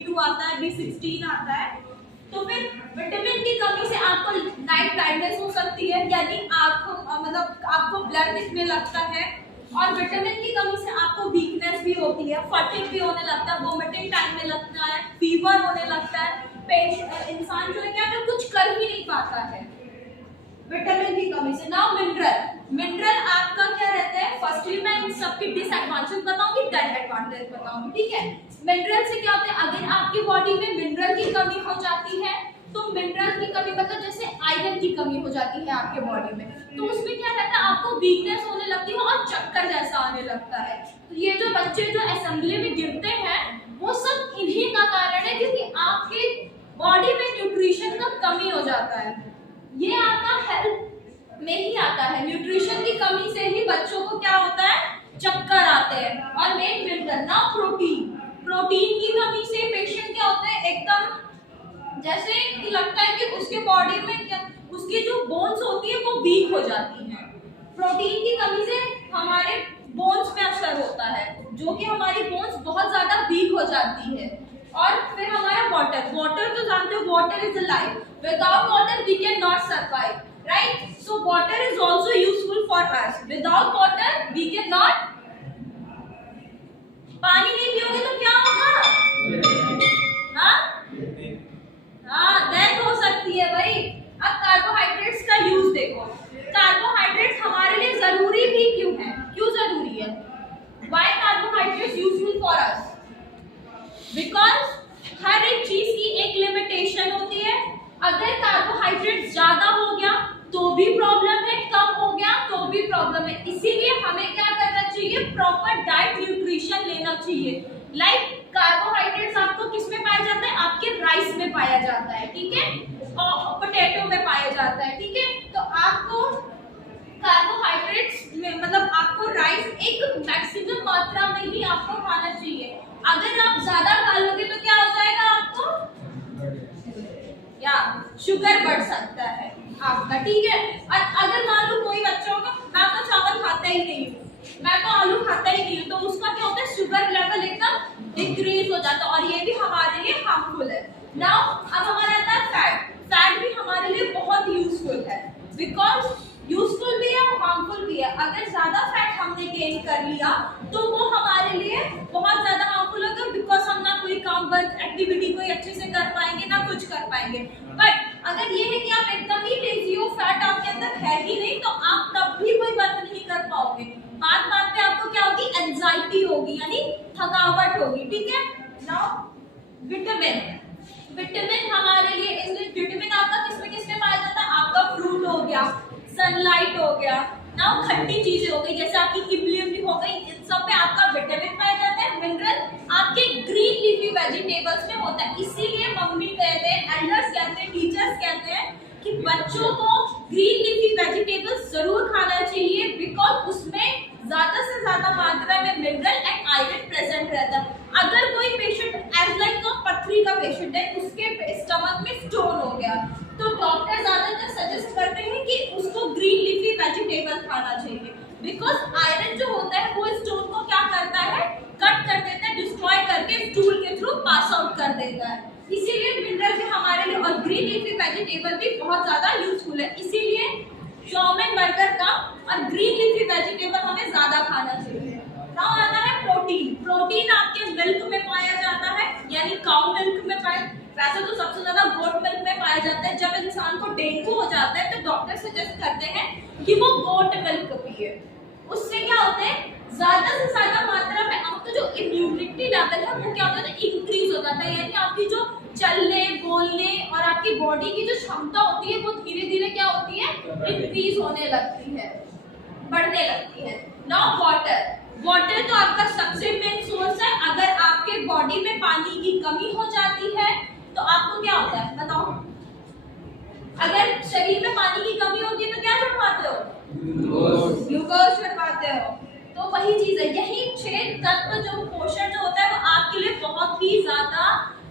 B2 आता है, B16 आता है। तो फिर विटामिन की कमी से आपको नाइट ब्लाइंडनेस हो सकती है, यानी आंखों मतलब आपको ब्लर दिखने लगता है। और विटामिन की कमी से आपको वीकनेस भी होती है, फटीग भी होने लगता है, वोमिटिंग टाइम में लगता है, फीवर होने लगता है, इंसान जो है क्या जो कुछ कर ही नहीं पाता है विटामिन की कमी से। नाउ मिनरल आपका क्या रहता है, फर्स्टली मैं इन सबके डिसएडवांटेज बताऊंगी, देन एडवांटेज बताऊंगी, ठीक है। मिनरल से क्या होता है, अगर आपकी बॉडी में मिनरल की कमी हो जाती है तो मिनरल की कमी मतलब जैसे आयरन की कमी हो जाती है आपके बॉडी में, तो उसमें क्या रहता है, आपको वीकनेस होने लगती है और चक्कर जैसा आने लगता है। तो ये जो बच्चे जो असेंबली में गिरते हैं वो सब इन्हीं का कारण है, क्योंकि आपके बॉडी में न्यूट्रिशन का कमी हो जाता है। ये आपका हेल्थ में ही आता है, न्यूट्रिशन की कमी से ही बच्चों को क्या होता है, चक्कर आते हैं। और मेन मिनरल ना प्रोटीन की कमी से पेशेंट क्या होता है, एकदम जैसे कि लगता है कि उसके बॉडी में क्या उसकी जो बोन्स होती है वो वीक हो जाती हैं। प्रोटीन की कमी से हमारे बोन्स पे असर होता है, जो कि हमारी बोन्स बहुत ज्यादा वीक हो जाती है। और फिर हमारा वाटर तो जानते हो, water is life, without water we can not survive, right. So water is also useful for us, without water we can not. पानी नहीं पियोगे तो क्या होगा, हाँ डेथ हो सकती है भाई। अब कार्बोहाइड्रेट्स का यूज देखो, कार्बोहाइड्रेट्स हमारे लिए जरूरी भी क्यों है, क्यों जरूरी है, why carbohydrates useful for us, because हर एक चीज की एक लिमिटेशन होती है। अगर कार्बोहाइड्रेट ज्यादा हो गया तो भी प्रॉब्लम है, कम हो गया तो भी प्रॉब्लम है। इसीलिए हमें क्या करना चाहिए, प्रॉपर डाइट न्यूट्रिशन लेना चाहिए। लाइक कार्बोहाइड्रेट्स आपको किस में पाया जाता है, आपके राइस में पाया जाता है, ठीक है, और पोटैटो में पाया जाता है, ठीक है। तो आपको कार्बोहाइड्रेट्स में मतलब आपको राइस एक मैक्सिमम मात्रा में ही आपको खाना चाहिए। अगर आप ज्यादा खा लोगे तो क्या हो जाएगा, आपको या शुगर बढ़ सकता है आपका, ठीक है। और अगर मान लो कोई बच्चा होगा, मैं तो चावल खाता ही नहीं हूँ, मैं तो आलू खाता ही नहीं हूँ, तो उसका क्या होता है, शुगर लेवल एकदम डिक्रीज हो जाता है, और ये भी हमारे लिए हार्मफुल है। नाउ अब हमारा आता है फैट भी हमारे लिए बहुत यूजफुल है, बिकॉज यूजफुल भी है और हार्मफुल भी है। अगर ज्यादा फैट हमने गेन कर लिया तो वो हमारे लिए बहुत ज्यादा हार्मफुल होगा, बिकॉज हम ना कोई काम वर्क एक्टिविटी कोई अच्छे से कर पाएंगे, ना कुछ कर पाएंगे। बट अगर ये है कि आप एकदम ही लेजी हो, फैट आपके अंदर है ही नहीं, तो आप तब भी कोई वर्क नहीं कर पाओगे। बात बात पे आपको क्या होगी, एंजाइटी होगी, यानी थकावट होगी, ठीक है। नाउ विटामिन हमारे लिए, इसलिए विटामिन आपका किसमें पाया जाता है, आपका फ्रूट हो गया, सनलाइट हो गया, नाउ खट्टी चीजें हो गई जैसे आपकी इमली हो गई, इन सब में आपका विटामिन पाया जाता है। मिनरल आपके ग्रीन लीफी वेजिटेबल्स में होता है, इसीलिए मम्मी कहते हैं, एल्डर्स कहते हैं, टीचर्स कहते हैं कि बच्चों को ग्रीन लीफी वेजिटेबल्स जरूर खाना चाहिए, बिकॉज उसमें ज्यादा से ज्यादा मात्रा में मिनरल एंड आयरन प्रेजेंट रहता है। अगर कोई पेशेंट एज लाइक पथरी का पेशेंट है, उसके स्टमक में स्टोन हो गया, तो डॉक्टर ज्यादातर सजेस्ट करते हैं कि उसको ग्रीन लीफी वेजिटेबल खाना चाहिए, बिकॉज आयरन जो होता है वो स्टोन को क्या करता है, कट कर देता है, डिस्ट्रॉय करके स्टूल के थ्रू पास आउट कर देता है। इसीलिए मिनरल भी हमारे लिए और ग्रीन लीफी वेजिटेबल भी बहुत ज्यादा यूजफुल है, इसीलिए चाउमीन बर्गर का और ग्रीन लीफी वेजिटेबल हमें ज्यादा खाना चाहिए। नाउ आता है प्रोटीन आपके मिल्क में पाया जाता है, यानी काउ मिल्क में पाया, वैसे तो सबसे ज्यादा गोट मिल्क में पाया जाता है। जब इंसान को डेंगू हो जाता है तो डॉक्टर सजेस्ट करते हैं कि वो गोट मिल्क पिए, उससे क्या होता है, ज्यादा से ज्यादा मात्रा में आपका जो इम्यूनिटी लेवल है वो क्या होता है, इंक्रीज हो जाता है, यानी आपकी जो चलने बोलने और आपकी बॉडी की जो क्षमता होती है वो धीरे धीरे क्या होती है, इंक्रीज होने लगती है, बढ़ने लगती है। नाउ वाटर तो आपका सबसे मेन सोर्स है। अगर आपके बॉडी में पानी की कमी हो जाती है तो आपको क्या होता है बताओ, अगर शरीर में पानी की कमी होती है तो क्या चढ़वाते हो, ग्लूकोज चढ़वाते हो। तो वही चीज है, यही 6 तत्व जो पोषण जो होता है वो आपके लिए बहुत ही ज्यादा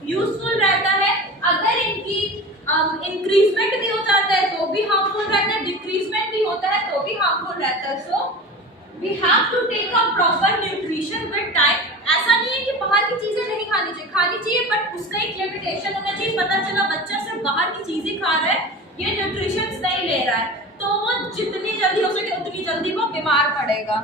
यूजफुल रहता है। अगर इनकी इंक्रीजमेंट भी हो जाता है तो भी हार्मफुल रहता है, डिक्रीजमेंट भी होता है तो भी हार्मफुल रहता है। So we have to take a proper nutrition with time. ऐसा नहीं है कि बाहर की चीजें नहीं खानी चाहिए, बट उसका एक लिमिटेशन होना चाहिए। पता चला बच्चा सिर्फ बाहर की चीजें खा रहा है, ये न्यूट्रिशन नहीं ले रहा है, तो वो जितनी जल्दी हो सके उतनी जल्दी वो बीमार पड़ेगा।